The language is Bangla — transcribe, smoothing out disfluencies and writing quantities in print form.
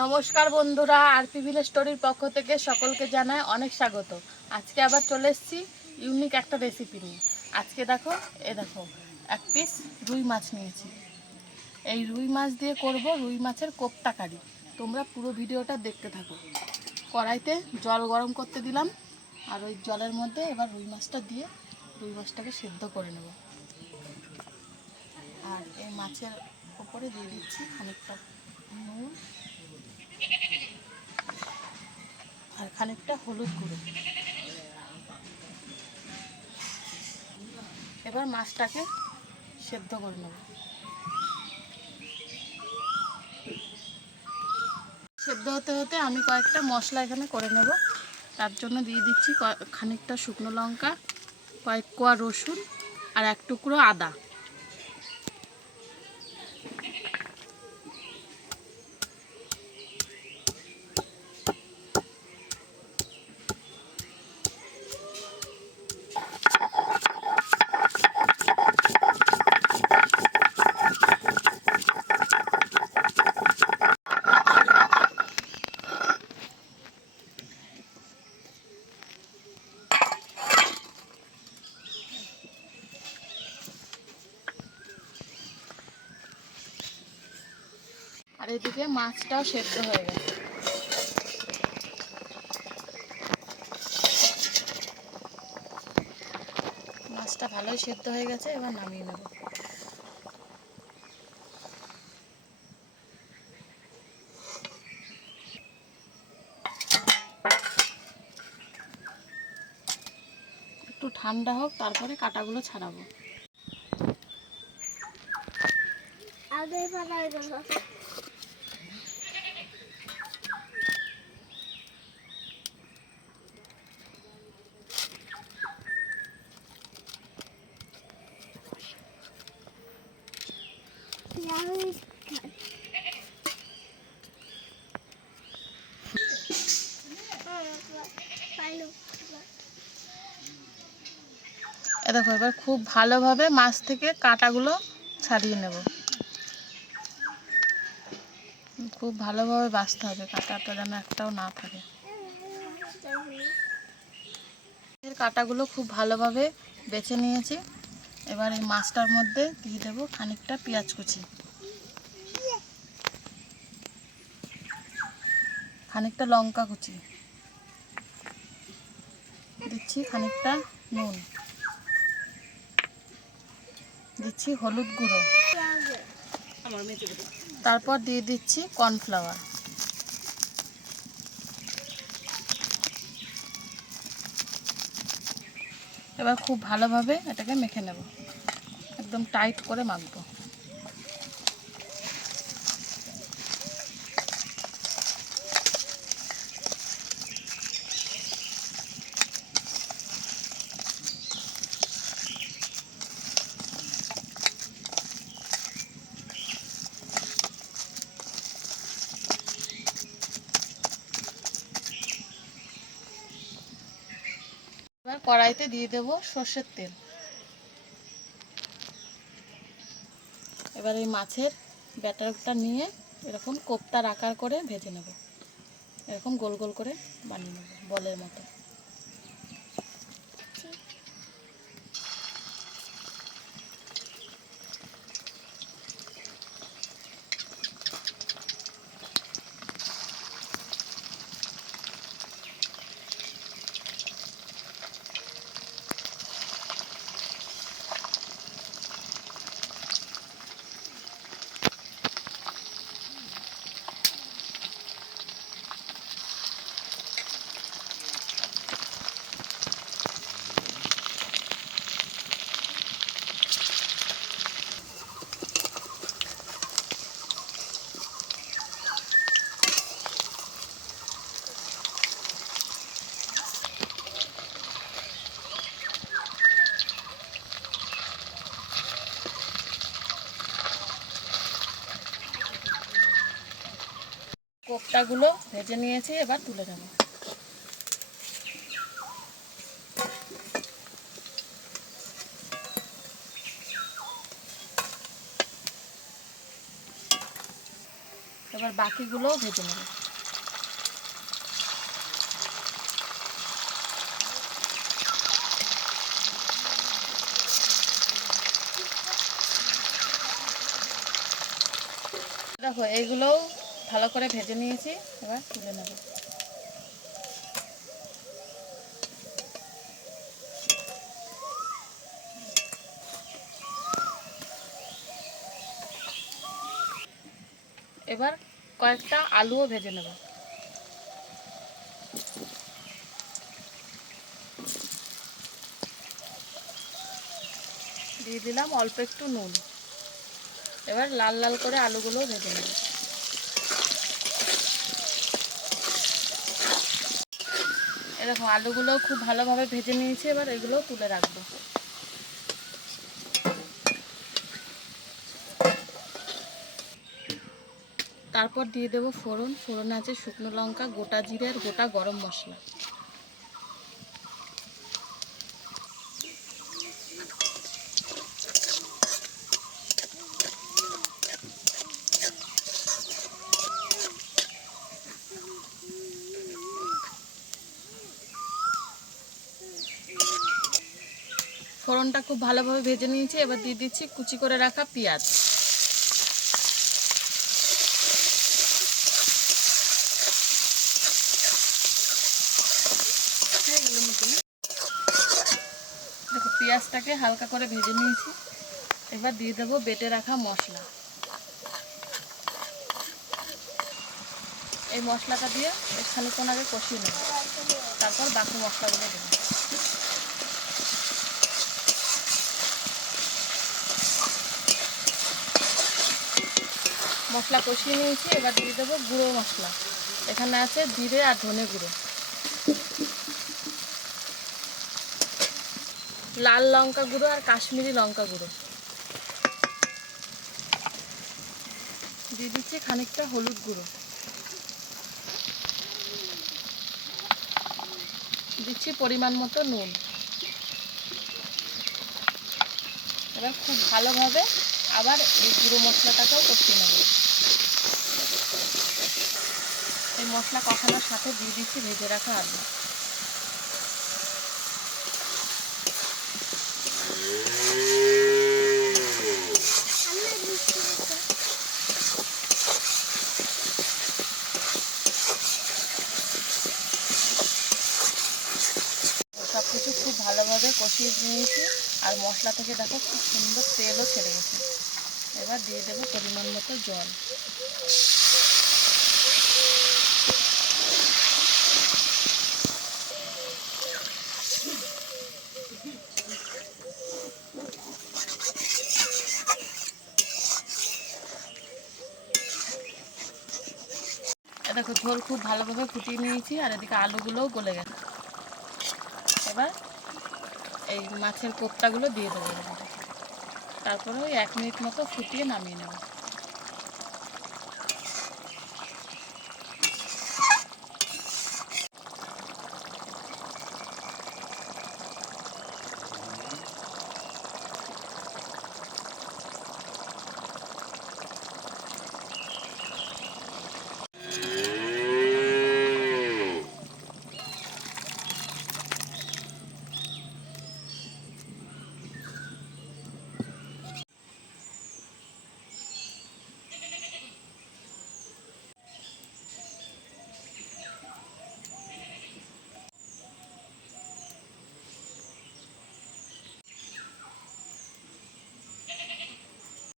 নমস্কার বন্ধুরা, আরপি ভিলেজ স্টোরির পক্ষ থেকে সকলকে জানায় অনেক স্বাগত। আজকে আবার চলে এসেছি ইউনিক একটা রেসিপি নিয়ে। আজকে দেখো এক পিস রুই মাছ নিয়েছি। এই রুই মাছ দিয়ে করব রুই মাছের কোপ্তা কারি। তোমরা পুরো ভিডিওটা দেখতে থাকো। কড়াইতে জল গরম করতে দিলাম, আর ওই জলের মধ্যে এবার রুই মাছটা দিয়ে রুই মাছটাকে সেদ্ধ করে নেব। আর এই মাছের উপরে দিয়ে দিচ্ছি খানিকটা নুন আর খানিকটা হলুদ গুঁড়ো। এবার মাছটাকে সেদ্ধ করে নেব। সেদ্ধ হতে হতে আমি কয়েকটা মশলা এখানে করে নেব। তার জন্য দিয়ে দিচ্ছি খানিকটা শুকনো লঙ্কা, কয়েক কোয়া রসুন আর এক টুকরো আদা। আর এদিকে মাছটাও সেদ্ধ হয়ে গেছে। মাছটা ভালোই সেদ্ধ হয়ে গেছে, এবার নামিয়ে নেব। একটু ঠান্ডা হোক, তারপরে কাটাগুলো ছাড়াবো। দেখো, এবার খুব ভালোভাবে মাছ থেকে কাঁটাগুলো ছাড়িয়ে নেব। খুব ভালোভাবে বাছতে হবে, কাঁটাটা যেন একটাও না থাকে। এর কাঁটাগুলো খুব ভালোভাবে বেছে নিয়েছি। এবার এই মাছটার মধ্যে দিয়ে দেবো খানিকটা পেঁয়াজ কুচি, খানিকটা লঙ্কা কুচি, দিচ্ছি খানিকটা নুন, দিচ্ছি হলুদ গুঁড়ো, তারপর দিয়ে দিচ্ছি কর্নফ্লাওয়ার। এবার খুব ভালোভাবে এটাকে মেখে নেব, একদম টাইট করে মাখবো। এবার কড়াইতে দিয়ে দেব সর্ষের তেল। এবার এই মাছের ব্যাটারটা নিয়ে এরকম কোপ্তার আকার করে ভেজে নেব, এরকম গোল গোল করে বানিয়ে নেব বলের মতো। কোপ্তাগুলো ভেজে নিয়েছি, এবার তুলে নেব। এবার বাকিগুলোও ভেজে নেব। দেখো এইগুলোও ভালো করে ভেজে নিয়েছি, এবার তুলে নেব। এবার কয়েকটা আলুও ভেজে নেব। দিয়ে দিলাম অল্প একটু নুন। এবার লাল লাল করে আলুগুলো ভেজে নেব। এরকম আলুগুলো খুব ভালোভাবে ভেজে নিয়েছি, এবার এগুলো তুলে রাখবো। তারপর দিয়ে দেবো ফোড়ন। ফোড়নে আছে শুকনো লঙ্কা, গোটা জিরে আর গোটা গরম মশলা। ফোড়নটা খুব ভালোভাবে ভেজে নিয়েছি, এবার দিয়ে দিচ্ছি কুচি করে রাখা পেঁয়াজ। দেখো পেঁয়াজটাকে হালকা করে ভেজে নিয়েছি, এবার দিয়ে দেবো বেটে রাখা মশলা। এই মশলাটা দিয়ে খানিকক্ষণ আগে কষিয়ে নেব, তারপর বাকি মশলাগুলো দেবো। মশলা কষিয়ে নিয়েছি, এবার দিয়ে দেবো গুঁড়ো মশলা। এখানে আছে জিরে আর ধনে গুঁড়ো, লাল লঙ্কা গুঁড়ো আর কাশ্মীরি লঙ্কা গুঁড়ো। দিয়ে দিচ্ছি খানিকটা হলুদ গুঁড়ো, দিচ্ছি পরিমাণ মতো নুন। এবার খুব ভালোভাবে আবার এই গুঁড়ো মশলাটাকেও কষিয়ে নেব। এই মশলা কষানোর সাথে দিয়ে দিচ্ছি ভেজে রাখা আলু। সব কিছু খুব ভালোভাবে কষিয়ে নিয়েছি, আর মশলা থেকে দেখো খুব সুন্দর তেলও ছেড়ে গেছে। এবার দিয়ে দেবো পরিমাণ মতো জল। দেখো ঝোল খুব ভালোভাবে ফুটিয়ে নিয়েছি, আর এদিকে আলুগুলোও গলে গেছে। এবার এই মাছের কোপ্তাগুলো দিয়ে দেবো, তারপরে ওই 1 মিনিট মতো ফুটিয়ে নামিয়ে নেব।